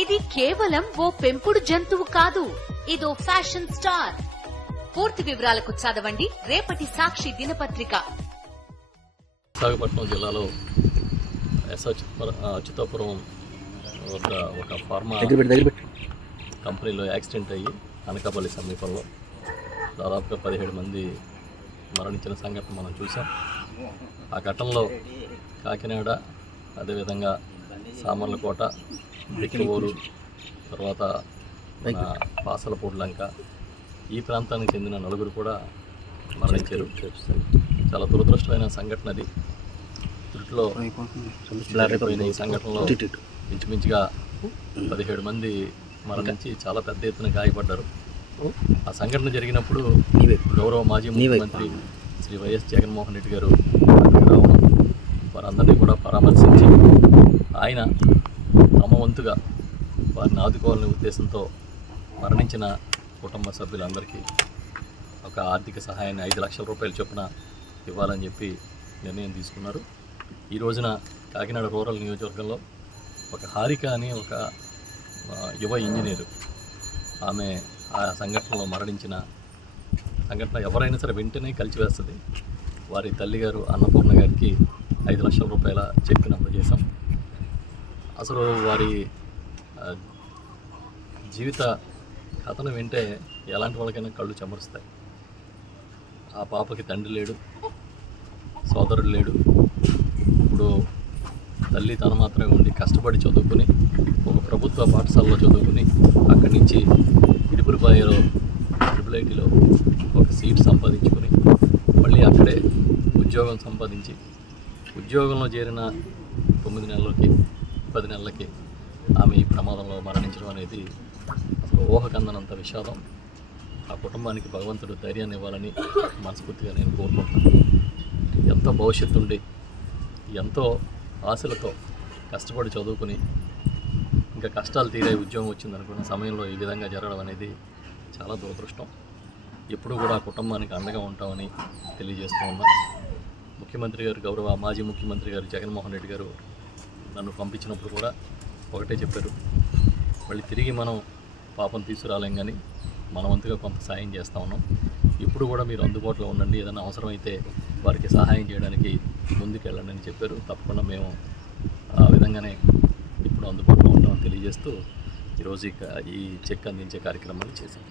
ఇది కేవలం ఓ పెంపుడు జంతువు కాదు, ఇదో ఫ్యాషన్ స్టార్. పూర్తి వివరాలకు చదవండి రేపటి సాక్షి దినపత్రిక. విశాఖపట్నం జిల్లాలో అచ్యుతాపురం ఒక ఫార్మా కంపెనీలో యాక్సిడెంట్ అయ్యి అనకాపల్లి సమీపంలో దాదాపుగా 17 మంది మరణించిన సంఘటన మనం చూసాం. ఆ ఘటనలో కాకినాడ, అదేవిధంగా సామర్లకోట, బిక్కవోలు, తర్వాత పాసలపూడి లంక ఈ ప్రాంతానికి చెందిన 9 కూడా మరణించారు. చాలా దురదృష్టమైన సంఘటన అది. త్రుటిలో ఈ సంఘటనలో ఇంచుమించుగా 17 మంది మరణించి చాలా పెద్ద ఎత్తున గాయపడ్డారు. ఆ సంఘటన జరిగినప్పుడు గౌరవ మాజీ ముఖ్యమంత్రి శ్రీ వైఎస్ జగన్మోహన్ రెడ్డి గారు అక్కడికి రావడం, వారందరినీ కూడా పరామర్శించి ఆయన తమ వంతుగా వారిని ఆదుకోవాలనే ఉద్దేశంతో మరణించిన కుటుంబ సభ్యులందరికీ ఒక ఆర్థిక సహాయాన్ని 5 లక్షల రూపాయల చొప్పున ఇవ్వాలని చెప్పి నిర్ణయం తీసుకున్నారు. ఈ రోజున కాకినాడ రూరల్ నియోజకవర్గంలో ఒక హారిక అని ఒక యువ ఇంజనీరు, ఆమె ఆ సంఘటనలో మరణించిన సంఘటన ఎవరైనా సరే వెంటనే కలిసివేస్తుంది. వారి తల్లిగారు అన్నపూర్ణ గారికి 5 లక్షల రూపాయల చెక్ను అందజేశాం. అసలు వారి జీవిత కథను వింటే ఎలాంటి వాళ్ళకైనా కళ్ళు చెమరుస్తాయి. ఆ పాపకి తండ్రి లేడు, సోదరుడు లేడు. ఇప్పుడు తల్లి తన మాత్రమే ఉండి కష్టపడి చదువుకుని ఒక ప్రభుత్వ పాఠశాలలో చదువుకుని అక్కడి నుంచి ఇడుపులపాయలో ట్రిపుల్ ఒక సీట్ సంపాదించుకుని మళ్ళీ అక్కడే ఉద్యోగం సంపాదించి ఉద్యోగంలో చేరిన 9 నెలలకి 10 నెలలకి ఆమె ఈ ప్రమాదంలో మరణించడం అనేది అసలు ఊహకందనంత విషాదం. ఆ కుటుంబానికి భగవంతుడు ధైర్యాన్ని ఇవ్వాలని మనస్ఫూర్తిగా నేను కోరుకుంటున్నాను. ఎంతో భవిష్యత్తు ఉండి ఎంతో ఆశలతో కష్టపడి చదువుకుని ఇంకా కష్టాలు తీరే ఉద్యోగం వచ్చిందనుకున్న సమయంలో ఈ విధంగా జరగడం అనేది చాలా దురదృష్టం. ఎప్పుడూ కూడా ఆ కుటుంబానికి అండగా ఉంటామని తెలియజేస్తూ ఉన్నా. ముఖ్యమంత్రి గారు, గౌరవ మాజీ ముఖ్యమంత్రి గారు జగన్మోహన్ రెడ్డి గారు నన్ను పంపించినప్పుడు కూడా ఒకటే చెప్పారు, మళ్ళీ తిరిగి మనం పాపం తీసుకురాలేం కానీ మన వంతుగా కొంత సాయం చేస్తూ ఉన్నాం. ఇప్పుడు కూడా మీరు అందుబాటులో ఉండండి, ఏదైనా అవసరమైతే వారికి సహాయం చేయడానికి ముందుకెళ్ళండి అని చెప్పారు. తప్పకుండా మేము ఆ విధంగానే ఇప్పుడు అందుబాటులో ఉంటామని తెలియజేస్తూ ఈరోజు ఈ చెక్ అందించే కార్యక్రమాలు చేశాం.